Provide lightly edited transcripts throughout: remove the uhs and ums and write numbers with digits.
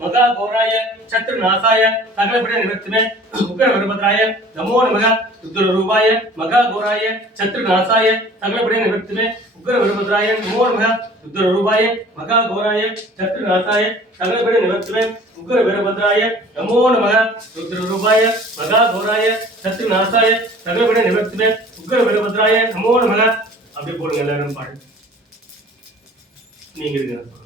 मगा गौराय शत्रुनाशाय सकलपीडा निवर्तिने उग्र वीरभद्राय नमो नमः रुद्ररूपाय मगा गौराय शत्रुनाशाय सकलपीडा निवर्तिने उग्र वीरभद्राय नमो नमः रुद्ररूपाय मगा गौराय शत्रुनाशाय सकलपीडा निवर्तिने उग्र वीरभद्राय नमो नमः रुद्ररूपाय मगा गौराय शत्रुनाशाय सकलपीडा निवर्तिने उग्र वीरभद्राय नमो नमः அப்படி போடுங்க எல்லாரும் பாடு நீங்க இருங்க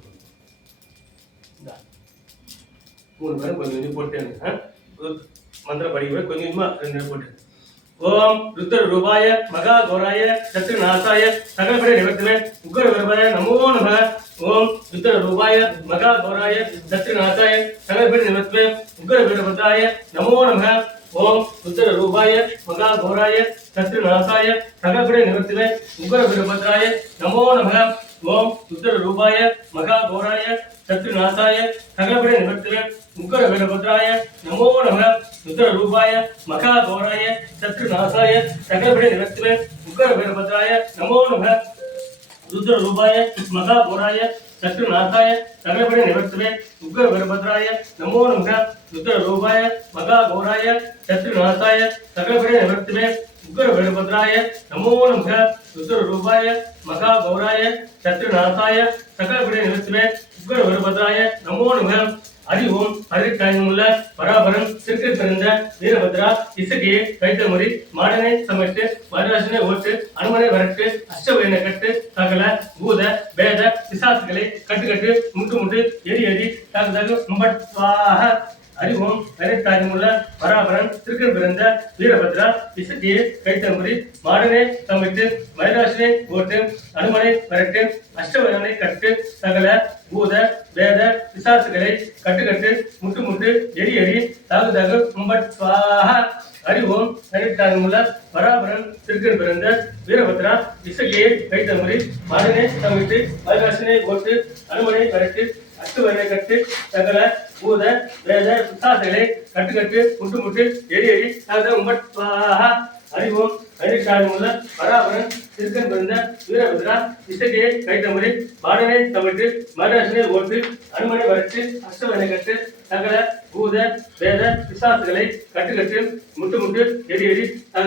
மூணு பேரும் கொஞ்சம் கொஞ்சம் போட்டேங்க मंत्र पढ़ी हुए कोई ओम रुद्र रूपाय मगा गौराय शत्रुनाशाय सकलपीडा निवर्तिने उग्र वीरभद्राय नमो नमः ओम रुद्र रूपाय मगा गौराय शत्रुनाशाय सकलपीडा निवर्तिने उग्र वीरभद्राय नमो नमः ओम रुद्र रूपाय मगा गौराय शत्रुनाशाय सकलपीडा निवर्तिने उग्र वीरभद्राय नमो नमः ओम रुद्र रूपाय मगा गौराय शत्रुनाशाय सकलपीडा निवर्तिने उग्र वीरभद्राय नमो नमः रुद्र रूपाय मगा गौराय शत्रुनाशाय सकलपीडा निवर्तिने उग्र वीरभद्राय नमो नमः रुद्र रूपाय मगा गौराय शत्रुनाशाय सकलपीडा निवर्तिने उग्र वीरभद्राय नमो नमः रुद्र रूपाय मगा गौराय शत्रुनाशाय सकलपीडा निवर्तिने उग्र वीरभद्राय नमो नमः रुद्र रूपाय मगा गौराय शत्रुनाशाय सकलपीडा निवर्तिने उग्र वीरभद्राय नमो नमः हरि ओम हरिकायमुल्ल पराபரம் சிற்கு பிறந்த வீரபத்ரா இசகியே கைத்தமுறி மாடனை சமைத்து மதராசனை ஓட்டு அனுமனை வரட்டு அஷ்டவேனை கட்டு சகல பூத வேத பிசாசுகளை கட்டு முட்டு எரி எரி தகு மும்பட்வாக हरि ओम हरिकायमुल्ल पराபரம் சிற்கு பிறந்த வீரபத்ரா இசகியே கைத்தமுறி மாடனை சமைத்து மதராசனை ஓட்டு அனுமனை வரட்டு அஷ்டவேனை கட்டு சகல பூத வேத பிசாசுகளை கட்டு முட்டு எரி எரி தகு மும்பட்வாக हरि ओम हरिकायमुल्ल पराபரம் சிற்கு பிறந்த வீரபத்ரா இசகியே கைத்தமுறி மாடனை சமைத்து மதராசனை ஓட்டு அனுமனை வரட்டு அஷ்டவேனை கட்டு சகல பூத வேத பிசாசுகளை கட்டு முட்டு எரி எரி தகு மும்பட்வாக हरि ओम हरिकायमुल्ल पराபரம் சிற்கு பிறந்த வீரபத்ரா இசகியே கைத்தமுறி மாடனை சமைத்து மதராசனை ஓட்டு அனுமனை வரட்டு அஷ்டவேனை கட்டு சகல பூத வேத பிசாசுகளை கட்டு முட்டு எரி எரி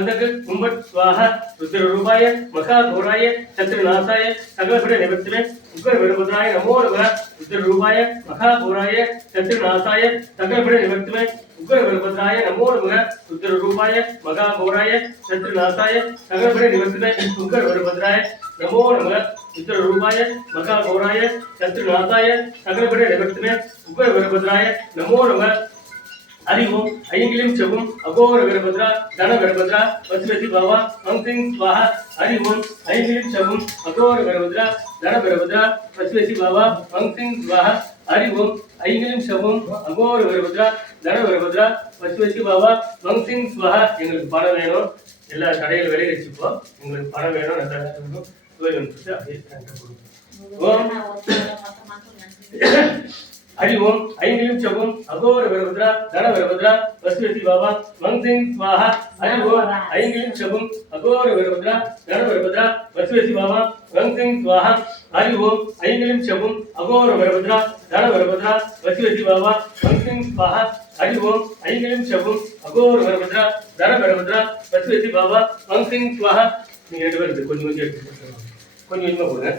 தகு மும்பட்வாக रुद्र रूपाय मगा गौराय शत्रुनाशाय सकलपीडा निवर्तिने उग्र वीरभद्राय नमो नमः रुद्र रूपाय मगा गौराय शत्रुनाशाय सकलपीडा निवर्तिने उग्र वीरभद्राय नमो नमः रुद्र रूपाय मगा गौराय शत्रुनाशाय सकलपीडा निवर्तिने उग्र वीरभद्राय नमो नमः रुद्र रूपाय मगा गौराय शत्रुनाशाय सकलपीडा निवर्तिने उग्र वीरभद्राय नमो नमः हरि ओम ऐंगिलिम चबुम अघोर वीरभद्रा धन वीरभद्रा वसुवती बाबा मंसिंग स्वाहा हरि ओम ऐंगिलिम चबुम अघोर वीरभद्रा धन वीरभद्रा वसुवती बाबा मंसिंग स्वाहा हरि ओम ऐंगिलिम चबुम अघोर वीरभद्रा धन वीरभद्रा वसुवती बाबा मंसिंग स्वाहा எங்களுக்கு பணம் வேணும் எல்லா கடையில வெளிய வச்சுப்போம் உங்களுக்கு பணம் வேணும் நல்லா இருக்கணும் கோயில் வந்து அப்படியே ஓம் हरि ओम ऐंगिलिम चबुम अघोर वीरभद्रा धन वीरभद्रा वसुवती बाबा मंसिंग स्वाहा हरि ओम ऐंगिलिम चबुम अघोर वीरभद्रा धन वीरभद्रा वसुवती बाबा मंसिंग स्वाहा हरि ओम ऐंगिलिम चबुम अघोर वीरभद्रा धन वीरभद्रा वसुवती बाबा मंसिंग स्वाहा हरि ओम ऐंगिलिम चबुम अघोर वीरभद्रा धन वीरभद्रा वसुवती बाबा मंसिंग स्वाहा நீங்க ரெண்டு பேரும் கொஞ்சம் கொஞ்சம் போடுங்க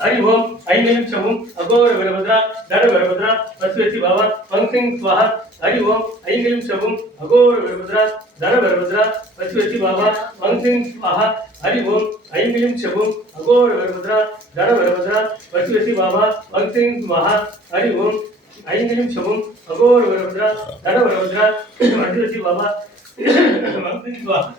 हरि ओम ऐंगिलिम चबुम अघोर वीरभद्रा धन वीरभद्रा वसुवती बाबा मंसिंग स्वाहा हरि ओम ऐंगिलिम चबुम अघोर वीरभद्रा धन वीरभद्रा वसुवती बाबा मंसिंग स्वाहा हरि ओम ऐंगिलिम चबुम अघोर वीरभद्रा धन वीरभद्रा वसुवती बाबा मंसिंग स्वाहा हरि ओम ऐंगिलिम चबुम अघोर वीरभद्रा धन वीरभद्रा वसुवती बाबा मंसिंग स्वाहा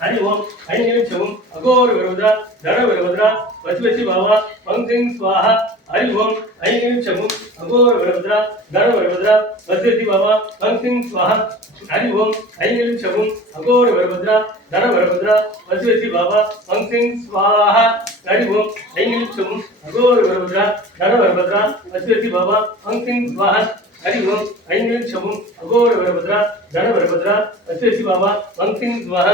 हरि ओम ऐंगिलिम चबुम अघोर वीरभद्रा धन वीरभद्रा वसुवती बाबा मंसिंग स्वाहा हरि ओम ऐंगिलिम चबुम अघोर वीरभद्रा धन वीरभद्रा वसुवती बाबा मंसिंग स्वाहा हरि ओम ऐंगिलिम चबुम अघोर वीरभद्रा धन वीरभद्रा वसुवती बाबा मंसिंग स्वाहा हरि ओम ऐंगिलिम चबुम अघोर वीरभद्रा धन वीरभद्रा वसुवती बाबा मंसिंग स्वाहा हरि ओम ऐंगिलिम चबुम अघोर वीरभद्रा धन वीरभद्रा वसुवती बाबा मंसिंग स्वाहा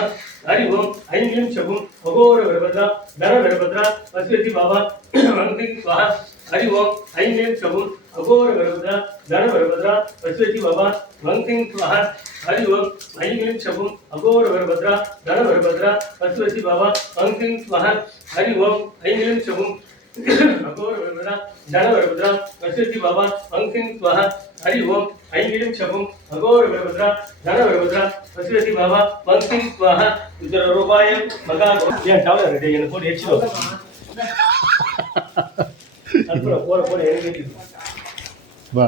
हरि ओम ऐंगिलिम चबुम अघोर वीरभद्रा धन वीरभद्रा वसुवती बाबा मंसिंग स्वाहा हरि ओम ऐं शबुम अघोर वीरभद्रा धन वीरभद्रा पशुपति बाबा वंकिं स्वाहा हरि ओम ऐं शबुम अघोर वीरभद्रा धन वीरभद्रा पशुपति बाबा वंकिं स्वाहा हरि ओम ऐं शबुम अघोर वीरभद्रा धन वीरभद्रा पशुपति बाबा वंकिं स्वाहा हरि ओम ऐं शबुम अघोर वीरभद्रा धन वीरभद्रा पशुपति बाबा वंकिं स्वाहा रुद्ररूपाय मगा ஏன் டவல் ரெடி என்ன போட்டு எச்சிரோ அப்புறம் போற எனக்கு வா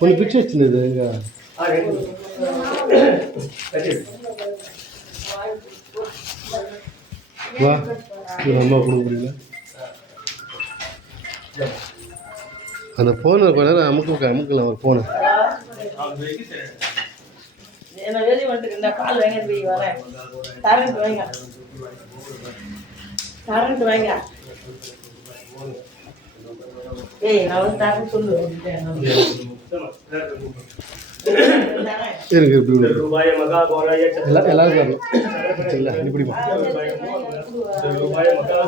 ஒரு பிக்சர் வச்சிருந்தது எங்க ஆ ரெடி வா இது அம்மா கொடுக்குறீங்க அந்த ஃபோனை கொஞ்ச நேரம் அமுக்கலாம் ஒரு ஃபோனை என்ன வெளி வந்துட்டு பால் வாங்கிட்டு போய் வரேன் கரண்ட் வாங்க ஏய் நான் வந்து தரேன் சொல்லு இருக்கு இப்படி ரூபாய் மகா கோராய எல்லாரும் வரணும் சரிங்களா இப்படி ரூபாய் மகா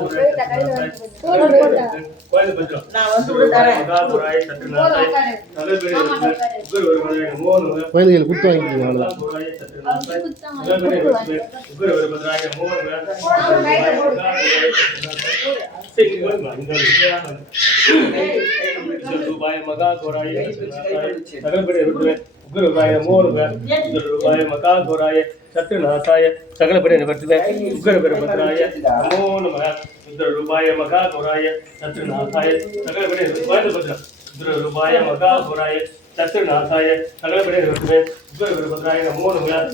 கோயில் பத்திரம் நான் வந்து தரேன் மகா கோராய சத்ருநாதாய் தலபெரி உகர் வருபத்ராய மூணு கோயில்கள் கொடுத்து வாங்கிக்கிறீங்க அவ்வளோதான் கோராய சத்ருநாதாய் தலபெரி உகர் வருபத்ராய மூணு ரூபாய் மகா கோராய தலபெரி उग्र रूपाय मोर उग्र रूपाय मका घोराय सत्यनाशाय सकल बड़े निवर्तवे उग्र वीरभद्राय नमो नमः उग्र रूपाय मका घोराय सत्यनाशाय सकल बड़े वीरभद्र उग्र रूपाय मका घोराय सत्यनाशाय सकल बड़े निवर्तवे उग्र वीरभद्राय नमो नमः